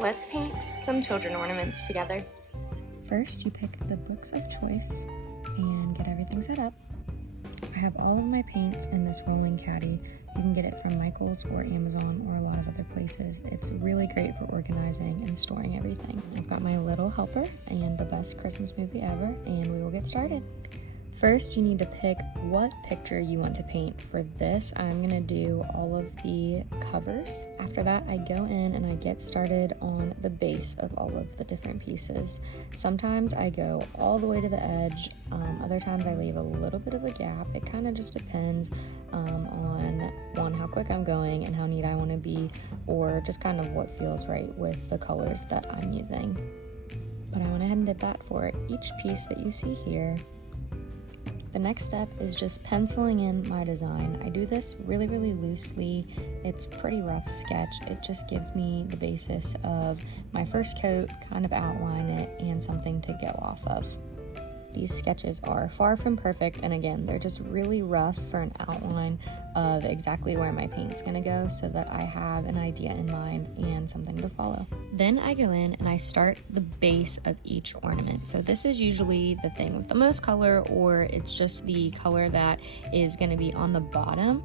Let's paint some children ornaments together. First, you pick the books of choice and get everything set up. I have all of my paints in this rolling caddy. You can get it from Michael's or Amazon or a lot of other places. It's really great for organizing and storing everything. I've got my little helper and the best Christmas movie ever, and we will get started. First, you need to pick what picture you want to paint. For this, I'm gonna do all of the covers. After that, I go in and I get started on the base of all of the different pieces. Sometimes I go all the way to the edge. Other times I leave a little bit of a gap. It kind of just depends on how quick I'm going and how neat I want to be, or just kind of what feels right with the colors that I'm using. But I went ahead and did that for each piece that you see here. The next step is just penciling in my design. I do this really loosely. It's a pretty rough sketch. It just gives me the basis of my first coat, kind of outline it, and something to go off of. These sketches are far from perfect, and again, they're just really rough for an outline of exactly where my paint's gonna go so that I have an idea in mind and something to follow. Then I go in and I start the base of each ornament. So this is usually the thing with the most color, or it's just the color that is gonna be on the bottom.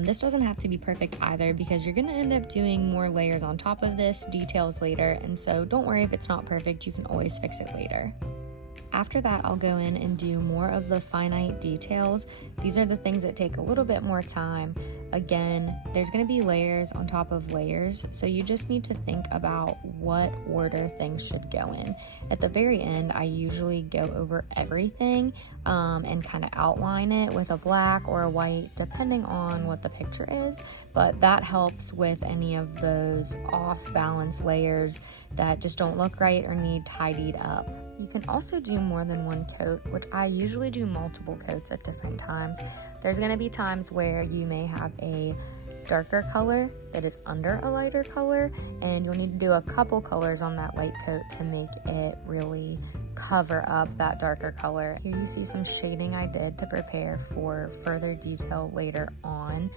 This doesn't have to be perfect either, because you're gonna end up doing more layers on top of this, details later, and so don't worry if it's not perfect, you can always fix it later. After that, I'll go in and do more of the finite details. These are the things that take a little bit more time. Again, there's going to be layers on top of layers, so you just need to think about what order things should go in. At the very end, I usually go over everything and kind of outline it with a black or a white, depending on what the picture is, but that helps with any of those off-balance layers that just don't look right or need tidied up. You can also do more than one coat, which I usually do multiple coats at different times. There's going to be times where you may have a darker color that is under a lighter color, and you'll need to do a couple colors on that light coat to make it really cover up that darker color. Here you see some shading I did to prepare for further detail later on.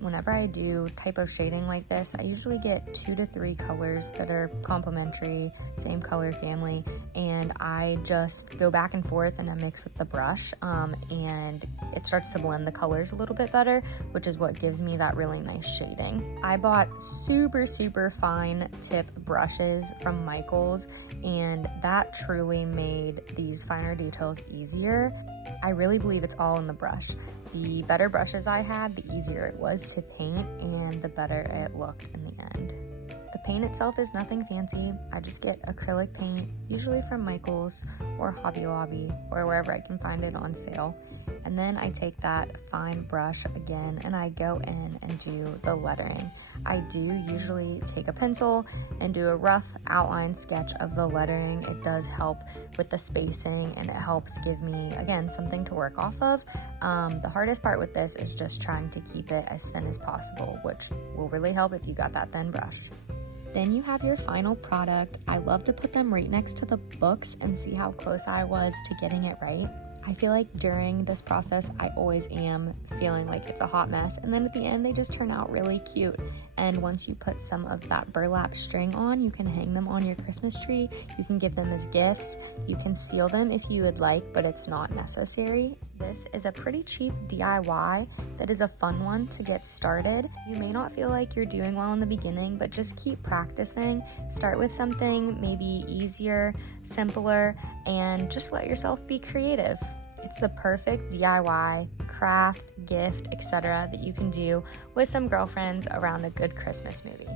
Whenever I do type of shading like this, I usually get 2 to 3 colors that are complementary, same color family, and I just go back and forth and I mix with the brush, and it starts to blend the colors a little bit better, which is what gives me that really nice shading. I bought super fine tip brushes from Michael's, and that truly made these finer details easier. I really believe it's all in the brush. The better brushes I had, the easier it was to paint and the better it looked in the end. The paint itself is nothing fancy. I just get acrylic paint, usually from Michael's or Hobby Lobby or wherever I can find it on sale. And then I take that fine brush again and I go in and do the lettering. I do usually take a pencil and do a rough outline sketch of the lettering. It does help with the spacing and it helps give me, again, something to work off of. The hardest part with this is just trying to keep it as thin as possible, which will really help if you got that thin brush. Then you have your final product. I love to put them right next to the books and see how close I was to getting it right. I feel like during this process, I always am feeling like it's a hot mess, and then at the end, they just turn out really cute. And once you put some of that burlap string on, you can hang them on your Christmas tree. You can give them as gifts. You can seal them if you would like, but it's not necessary. This is a pretty cheap DIY that is a fun one to get started. You may not feel like you're doing well in the beginning, but just keep practicing. Start with something maybe easier, simpler, and just let yourself be creative. It's the perfect DIY, craft, gift, etc. that you can do with some girlfriends around a good Christmas movie.